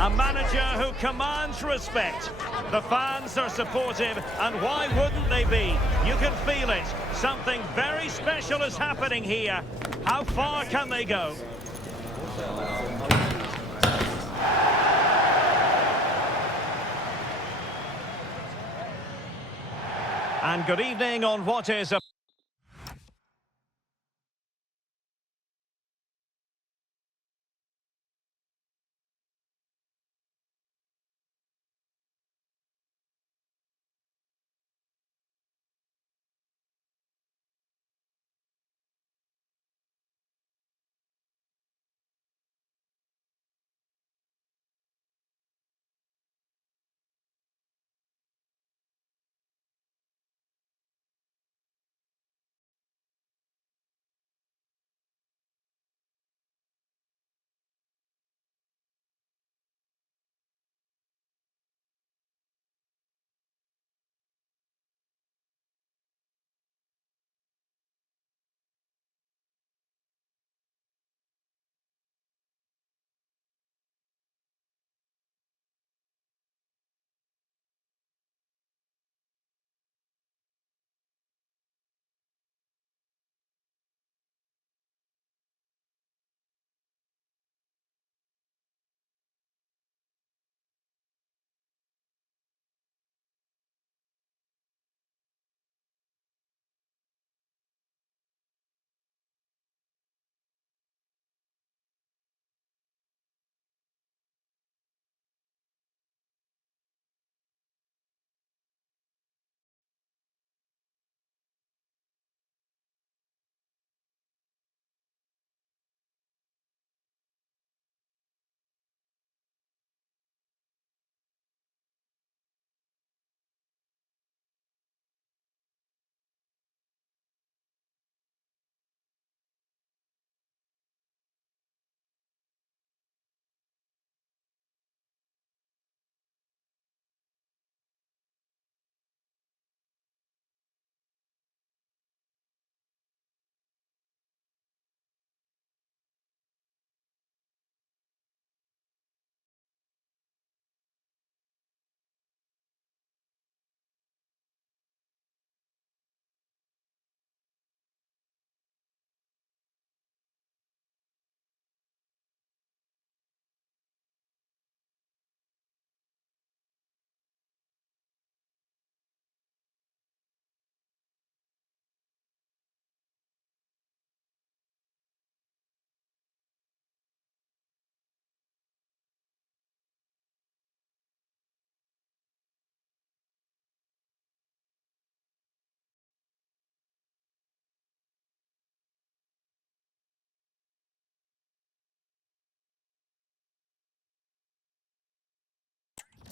A manager who commands respect. The fans are supportive, and why wouldn't they be? You can feel it. Something very special is happening here. How far can they go? And good evening on what is a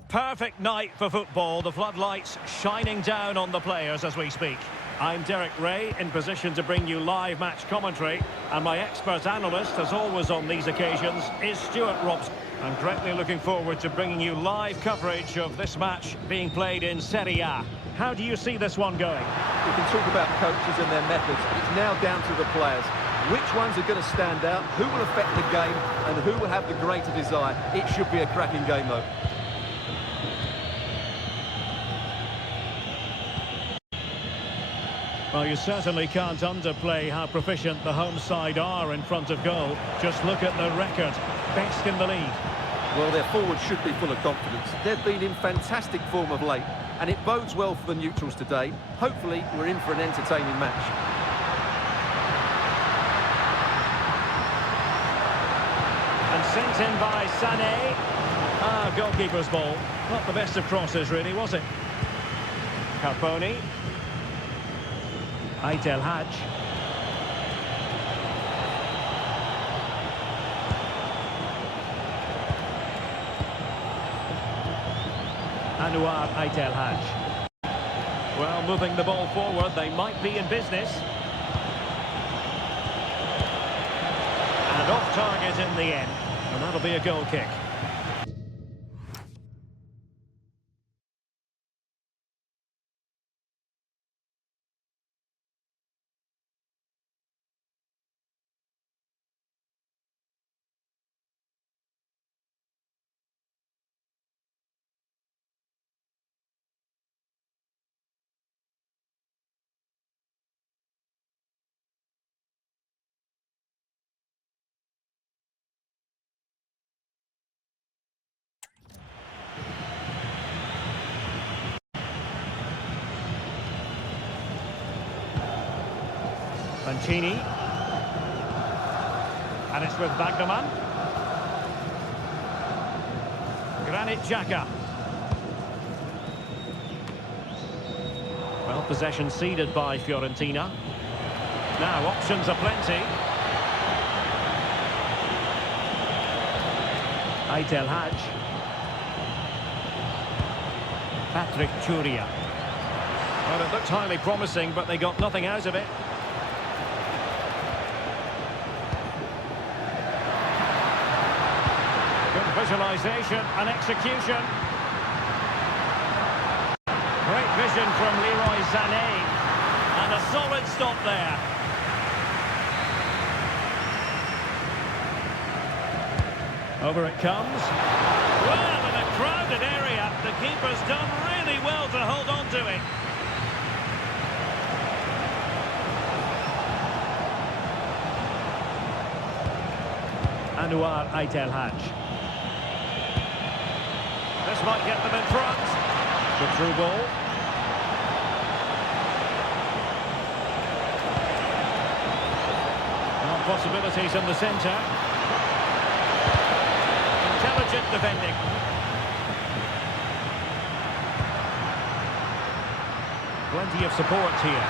perfect night for football. The floodlights shining down on the players as we speak. I'm Derek Ray, in position to bring you live match commentary, and my expert analyst, as always on these occasions, is Stuart Robson. I'm greatly looking forward to bringing you live coverage of this match being played in Serie A. How do you see this one going? We can talk about coaches and their methods, but it's now down to the players. Which ones are going to stand out, who will affect the game, and who will have the greater desire? It should be a cracking game, though. Well, you certainly can't underplay how proficient the home side are in front of goal. Just look at the record. Best in the league. Well, their forwards should be full of confidence. They've been in fantastic form of late, and it bodes well for the neutrals today. Hopefully, we're in for an entertaining match. And sent in by Sané. Goalkeeper's ball. Not the best of crosses, really, was it? Carponi. Aitel Hadj. Anouar Aitel Hadj. Well, moving the ball forward, they might be in business. And off target in the end. And that'll be a goal kick. Mancini. And it's with Bagdaman. Granit Xhaka. Well, possession ceded by Fiorentina. Now, options are plenty. Aitel Haj. Patrick Churia. Well, it looked highly promising, but they got nothing out of it. Good visualisation and execution. Great vision from Leroy Sané. And a solid stop there. Over it comes. Well, in a crowded area, the keeper's done really well to hold on to it. Anouar Aitel Haj. This might get them in front. The through ball. Well, possibilities in the centre. Intelligent defending. Plenty of support here.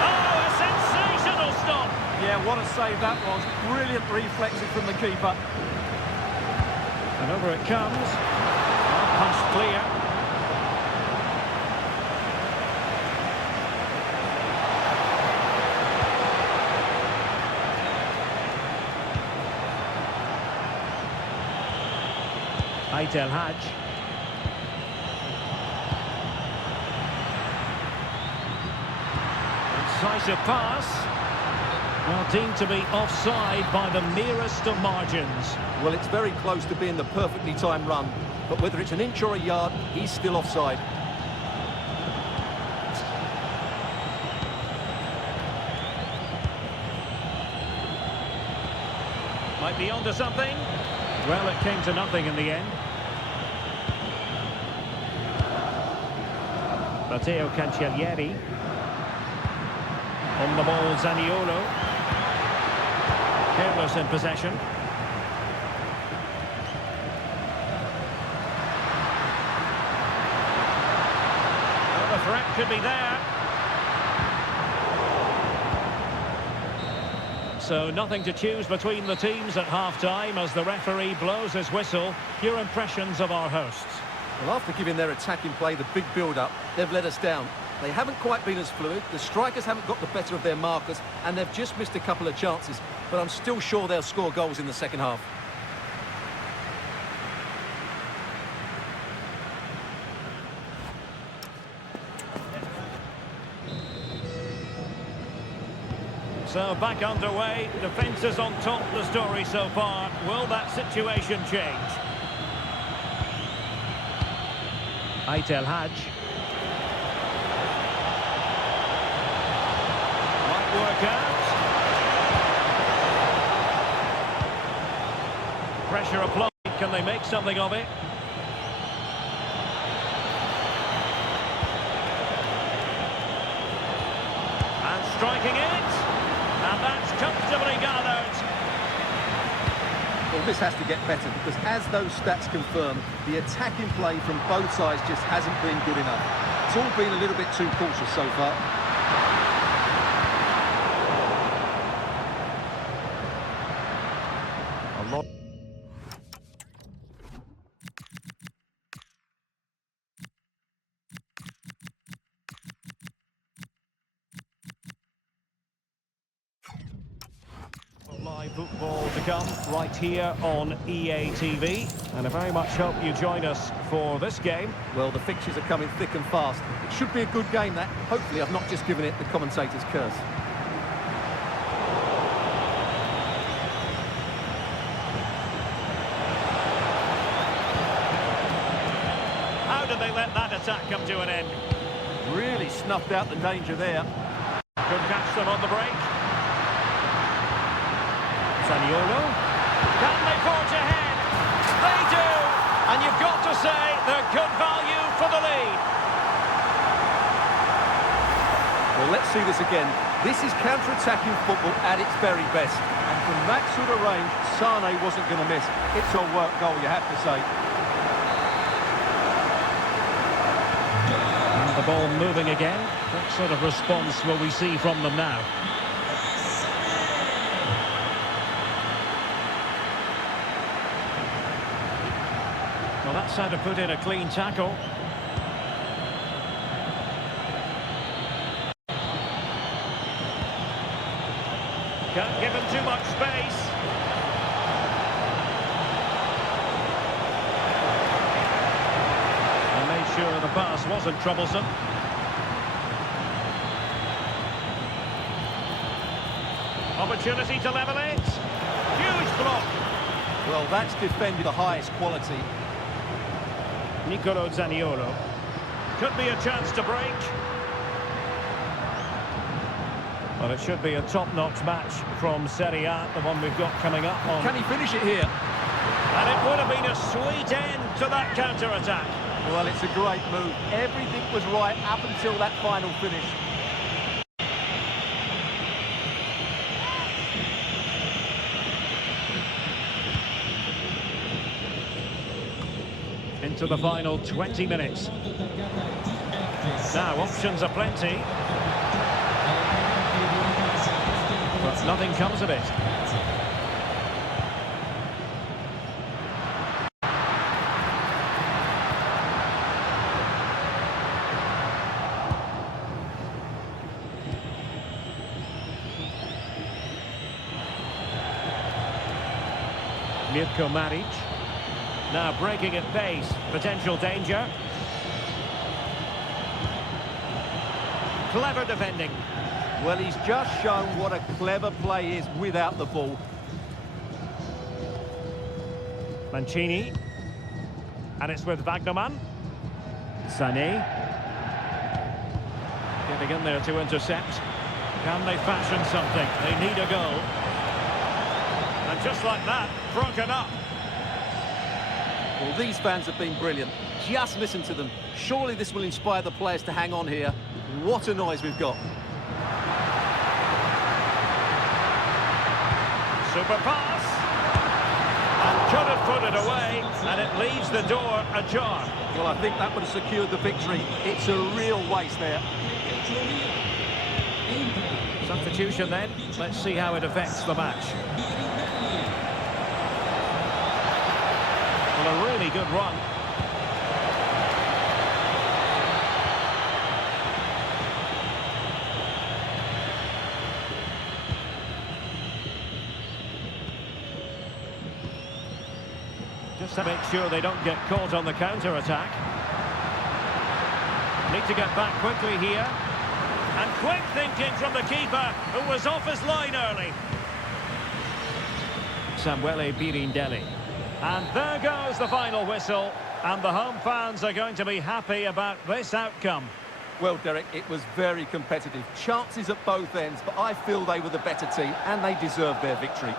Oh, a sensational stop! Yeah, what a save that was. Brilliant reflexes from the keeper. And over it comes. Well, punched clear. Aitel Haj. Incisive pass. Well, deemed to be offside by the merest of margins. Well, it's very close to being the perfectly timed run, but whether it's an inch or a yard, he's still offside. Might be onto something. Well, it came to nothing in the end. Matteo Cancellieri. On the ball, Zaniolo. Careless in possession. Well, the threat could be there. So nothing to choose between the teams at half-time as the referee blows his whistle. Your impressions of our hosts? Well, after giving their attacking play the big build-up, they've let us down. They haven't quite been as fluid, the strikers haven't got the better of their markers, and they've just missed a couple of chances. But I'm still sure they'll score goals in the second half. So back underway, defence is on top of the story so far. Will that situation change? Aitel Haj. Might work out. Pressure applied. Can they make something of it? And striking it. And that's comfortably gathered. Well, this has to get better because as those stats confirm, the attacking play from both sides just hasn't been good enough. It's all been a little bit too cautious so far. Live football to come right here on EA TV, and I very much hope you join us for this game. Well, the fixtures are coming thick and fast. It should be a good game, that. Hopefully I've not just given it the commentator's curse. How did they let that attack come to an end? Really snuffed out the danger there. Could catch them on the break. Zaniolo. Can they forge ahead? They do! And you've got to say, they're good value for the lead. Well, let's see this again. This is counter-attacking football at its very best. And from that sort of range, Sane wasn't going to miss. It's a work goal, you have to say. And the ball moving again. What sort of response will we see from them now? Well, that's how to put in a clean tackle. Can't give him too much space. And made sure the pass wasn't troublesome. Opportunity to level it. Huge block. Well, that's defended the highest quality. Nicolo Zaniolo. Could be a chance to break. Well, it should be a top-notch match from Serie A, the one we've got coming up on. Can he finish it here? And it would have been a sweet end to that counter-attack. Well, it's a great move. Everything was right up until that final finish. Into the final 20 minutes. Now, options are plenty. But nothing comes of it. Mirko Maric. Now breaking at pace. Potential danger. Clever defending. Well, he's just shown what a clever play is without the ball. Mancini. And it's with Wagnerman. Sané. Getting in there to intercept. Can they fashion something? They need a goal. And just like that, broken up. Well, these fans have been brilliant. Just listen to them. Surely this will inspire the players to hang on here. What a noise we've got. Super pass. And could have put it away, and it leaves the door ajar. Well, I think that would have secured the victory. It's a real waste there. Substitution then. Let's see how it affects the match. Well, a really good run. Just to make sure they don't get caught on the counter-attack. Need to get back quickly here. And quick thinking from the keeper, who was off his line early. Samuele Birindelli. And there goes the final whistle. And the home fans are going to be happy about this outcome. Well, Derek, it was very competitive. Chances at both ends, but I feel they were the better team and they deserved their victory.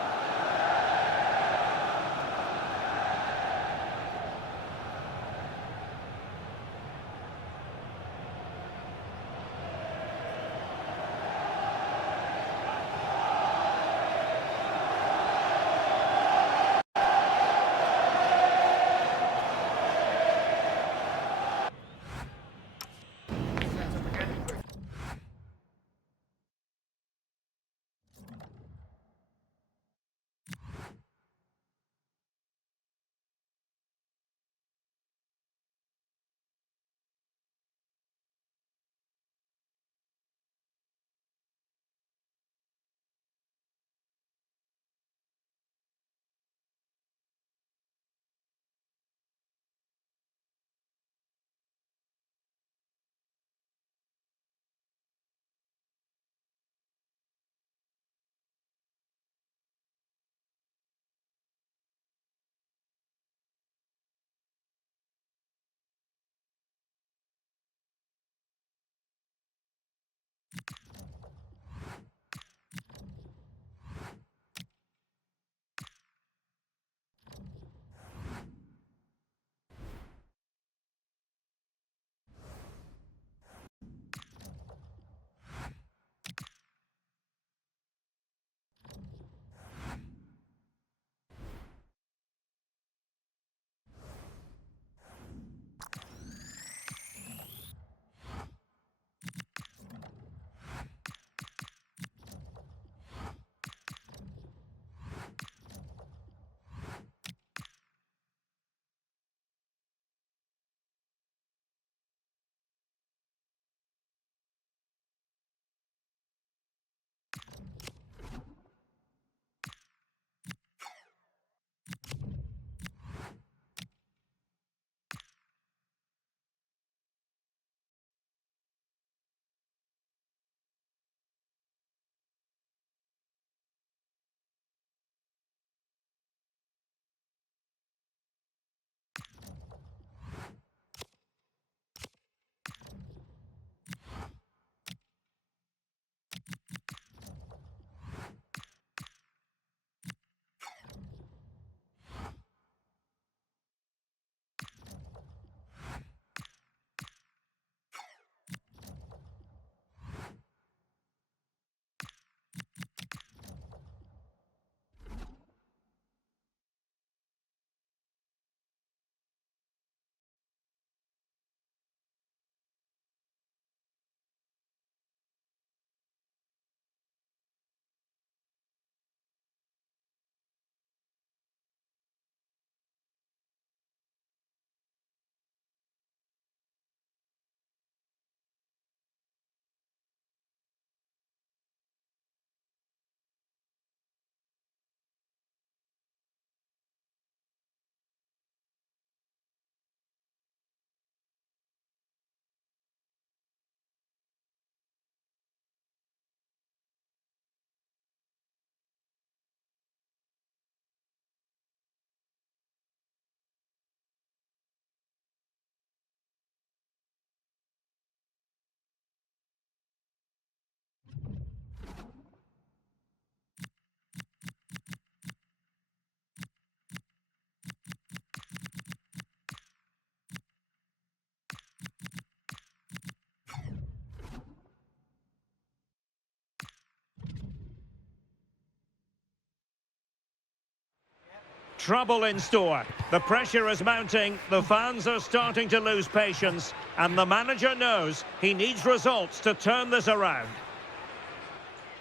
trouble in store. The pressure is mounting, the fans are starting to lose patience, and the manager knows he needs results to turn this around.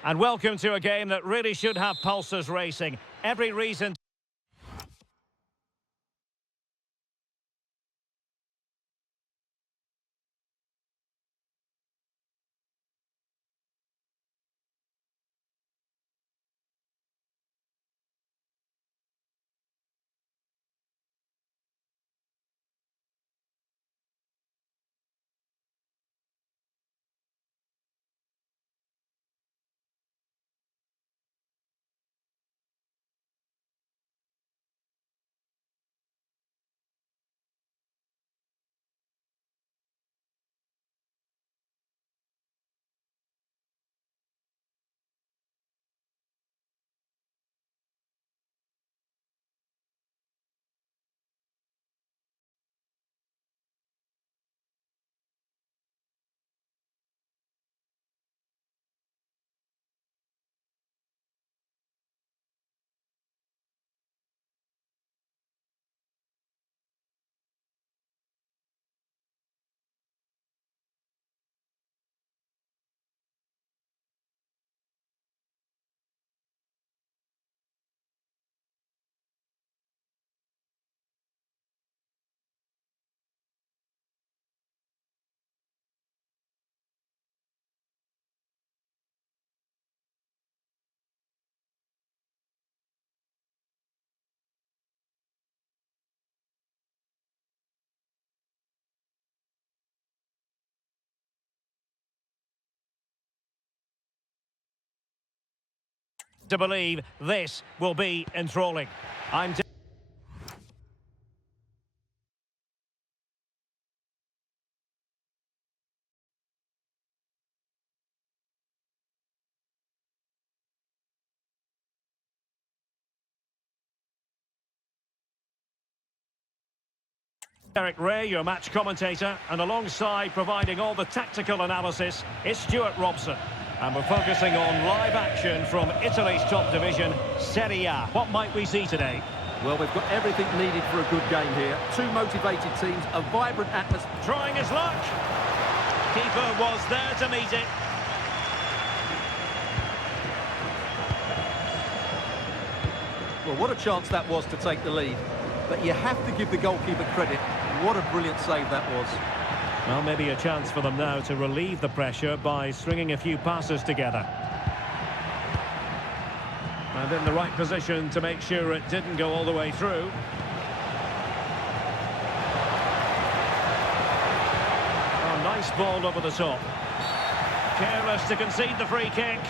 And welcome to a game that really should have pulses racing. Every reason to believe this will be enthralling. Derek Ray, your match commentator, and alongside providing all the tactical analysis is Stuart Robson. And we're focusing on live action from Italy's top division, Serie A. What might we see today? Well, we've got everything needed for a good game here. Two motivated teams, a vibrant atmosphere. Trying his luck. Keeper was there to meet it. Well, what a chance that was to take the lead. But you have to give the goalkeeper credit. What a brilliant save that was. Well, maybe a chance for them now to relieve the pressure by stringing a few passes together. And in the right position to make sure it didn't go all the way through. Oh, nice ball over the top. Careless to concede the free kick.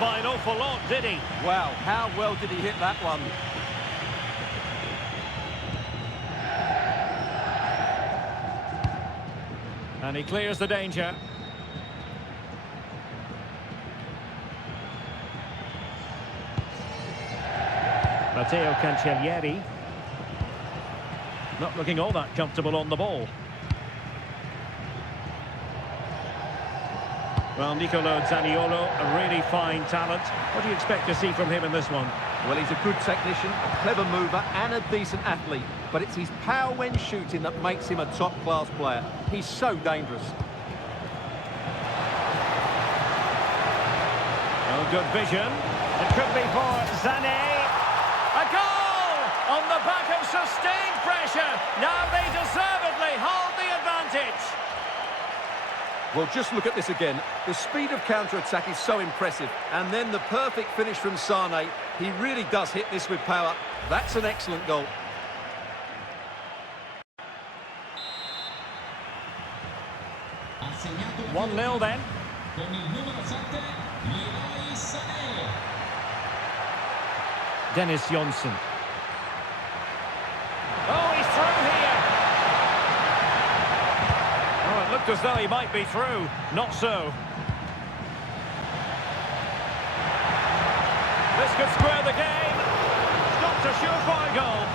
By an awful lot, did he? Wow, how well did he hit that one? And he clears the danger. Matteo Cancellieri. Not looking all that comfortable on the ball. Well, Nicolo Zaniolo, a really fine talent. What do you expect to see from him in this one? Well, he's a good technician, a clever mover and a decent athlete. But it's his power when shooting that makes him a top-class player. He's so dangerous. Oh, good vision. It could be for Sané. A goal on the back of sustained pressure. Now they deservedly hold the advantage. Well, just look at this again. The speed of counter-attack is so impressive. And then the perfect finish from Sané. He really does hit this with power. That's an excellent goal. Assegnato 1-0 then. con il numero 7, Sané. Dennis Johnson. Oh, he's through here. Oh, it looked as though he might be through. Not so. This could square the game. Stopped a surefire goal.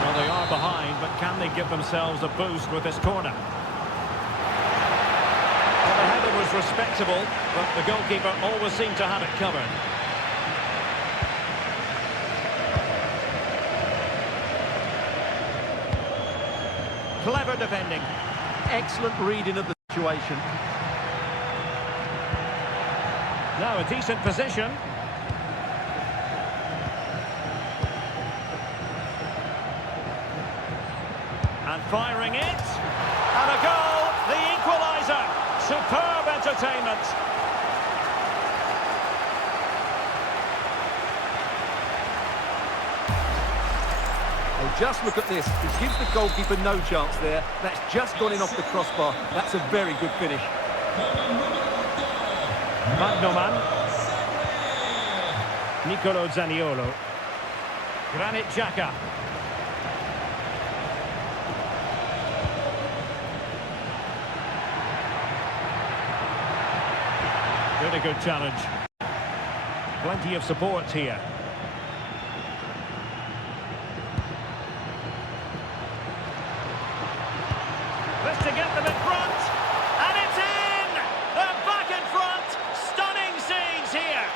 Well, they are behind, but can they give themselves a boost with this corner? Well, the header was respectable, but the goalkeeper always seemed to have it covered. Clever defending. Excellent reading of the situation. Now a decent position. And firing it. And a goal. The equaliser. Superb entertainment. Well, just look at this. He gives the goalkeeper no chance there. That's just gone in off the crossbar. That's a very good finish. Magnoman. Nicolo Zaniolo. Granit Xhaka. Really good challenge. Plenty of support here. This to get them in front. And it's in! They're back in front. Stunning scenes here.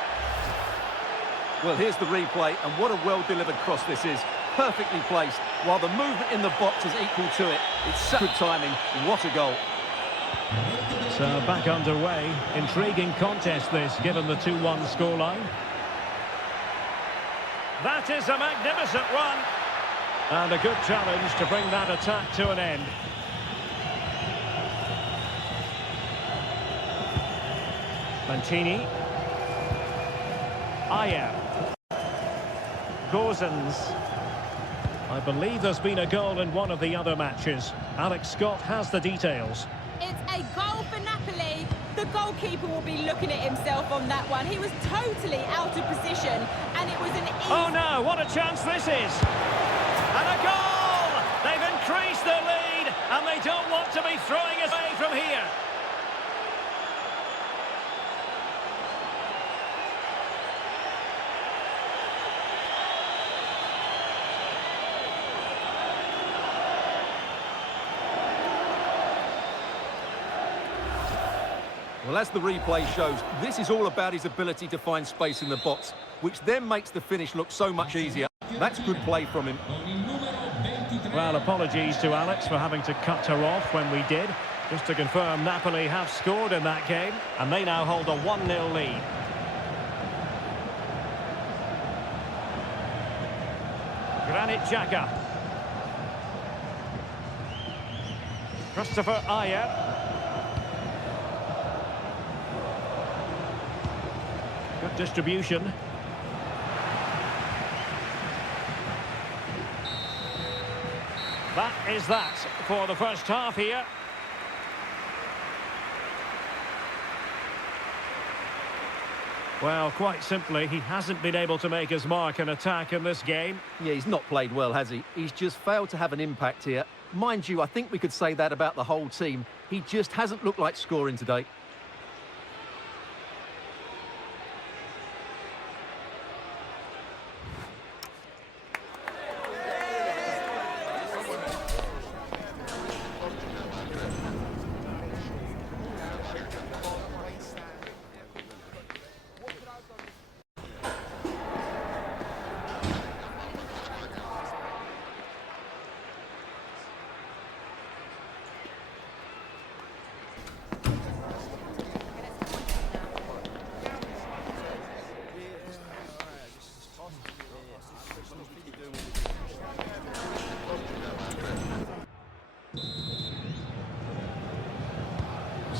Well, here's the replay, and what a well-delivered cross this is. Perfectly placed, while the movement in the box is equal to it. It's such good timing. What a goal. So back underway. Intriguing contest this, given the 2-1 scoreline. That is a magnificent run. And a good challenge to bring that attack to an end. Mancini. Ayer. Gozens. I believe there's been a goal in one of the other matches. Alex Scott has the details. It's a goal for Napoli. The goalkeeper will be looking at himself on that one. He was totally out of position, and it was an easy... Oh no, what a chance this is! And a goal! They've increased their lead, and they don't want to be throwing it away from here. Well, as the replay shows, this is all about his ability to find space in the box, which then makes the finish look so much easier. That's good play from him. Well, apologies to Alex for having to cut her off when we did. Just to confirm, Napoli have scored in that game, and they now hold a 1-0 lead. Granit Xhaka. Christopher Ayer. Good distribution. That is that for the first half here. Well, quite simply, he hasn't been able to make his mark and attack in this game. Yeah, he's not played well, has he? He's just failed to have an impact here. Mind you, I think we could say that about the whole team. He just hasn't looked like scoring today.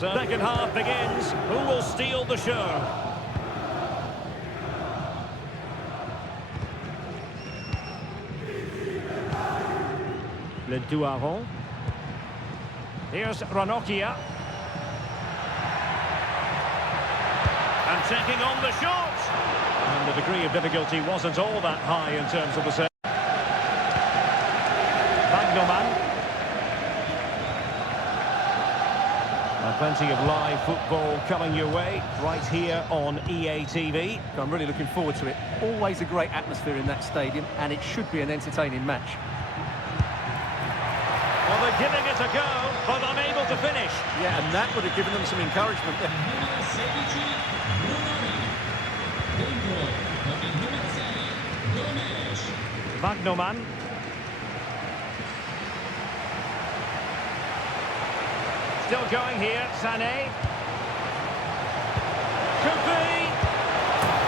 So second half begins. Who will steal the show? Le Duaron. Here's Ranocchia. And taking on the shot. And the degree of difficulty wasn't all that high in terms of the save. Bagnoman. Plenty of live football coming your way right here on EA TV. I'm really looking forward to it. Always a great atmosphere in that stadium, and it should be an entertaining match. Well, they're giving it a go, but unable to finish. Yeah, and that would have given them some encouragement there. Bagnoman. Still going here, Sané. Could be.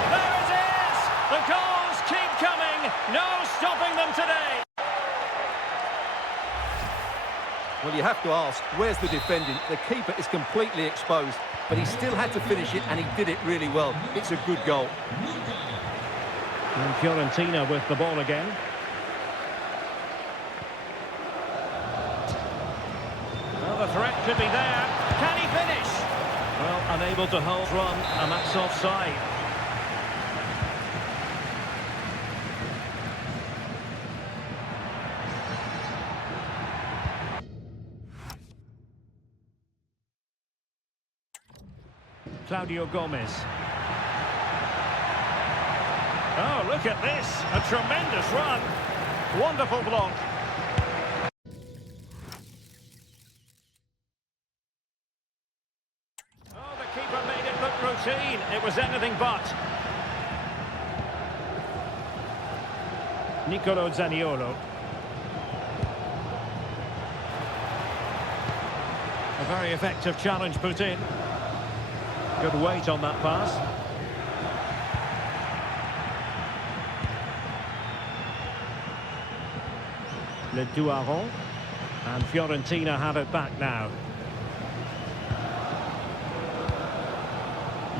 There it is! The goals keep coming. No stopping them today. Well, you have to ask, where's the defending? The keeper is completely exposed, but he still had to finish it, and he did it really well. It's a good goal. And Fiorentina with the ball again. Well, the threat could be there. Can he finish? Well, unable to hold run, and that's offside. Claudio Gomez. Oh, look at this. A tremendous run. Wonderful block. Oh, the keeper made it look routine. It was anything but. Nicolo Zaniolo. A very effective challenge put in. Good weight on that pass. Le Duaron. And Fiorentina have it back now.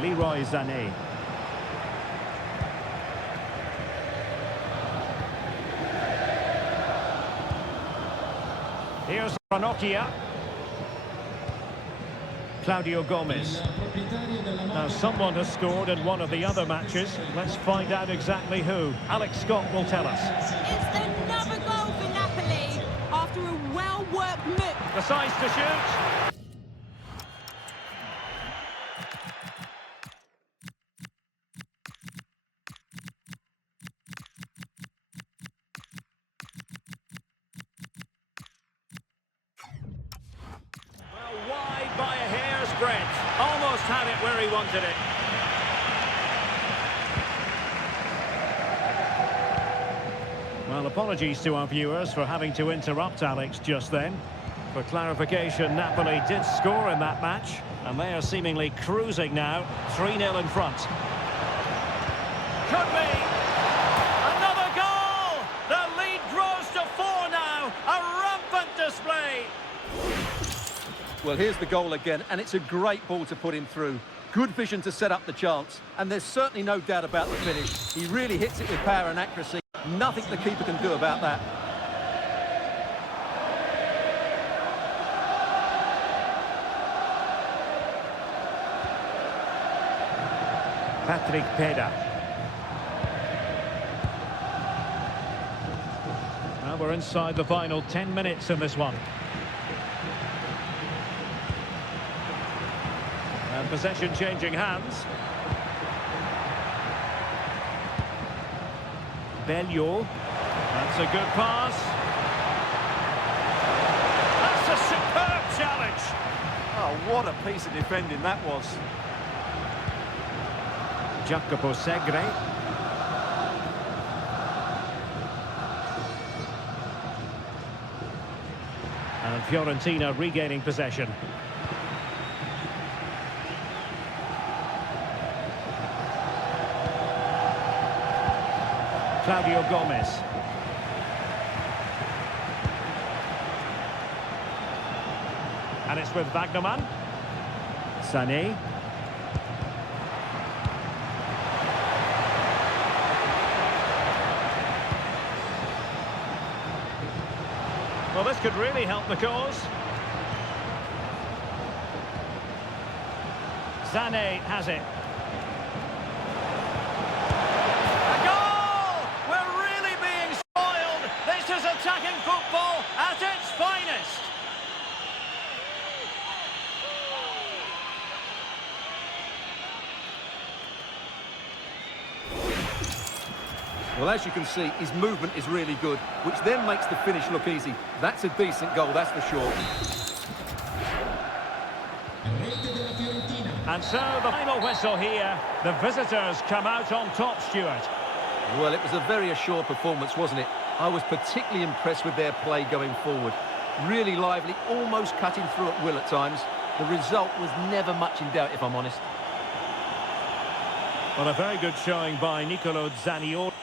Leroy Sané. Here's Ranocchia. Claudio Gomez. Now someone has scored in one of the other matches. Let's find out exactly who. Alex Scott will tell us. It's another goal for Napoli after a well-worked move. Decides to shoot. By a hair's breadth. Almost had it where he wanted it. Well, apologies to our viewers for having to interrupt Alex just then. For clarification, Napoli did score in that match, and they are seemingly cruising now, 3-0 in front. Could be! Another goal! The lead grows to 4 now. A rampant display. Well, here's the goal again, and it's a great ball to put him through. Good vision to set up the chance, and there's certainly no doubt about the finish. He really hits it with power and accuracy. Nothing the keeper can do about that. Patrick Peda. Now we're inside the final 10 minutes in this one. And possession changing hands. Bellio. That's a good pass. That's a superb challenge. Oh, what a piece of defending that was. Jacopo Segre. And Fiorentina regaining possession. Claudio Gomez. And it's with Bagnoman. Sané. Well, this could really help the cause. Sané has it. A goal! We're really being spoiled. This is attacking football at its finest. Well, as you can see, his movement is really good, which then makes the finish look easy. That's a decent goal, that's for sure. Rete della Fiorentina. And so the final whistle here. The visitors come out on top, Stuart. Well, it was a very assured performance, wasn't it? I was particularly impressed with their play going forward. Really lively, almost cutting through at will at times. The result was never much in doubt, if I'm honest. Well, a very good showing by Nicolo Zaniolo.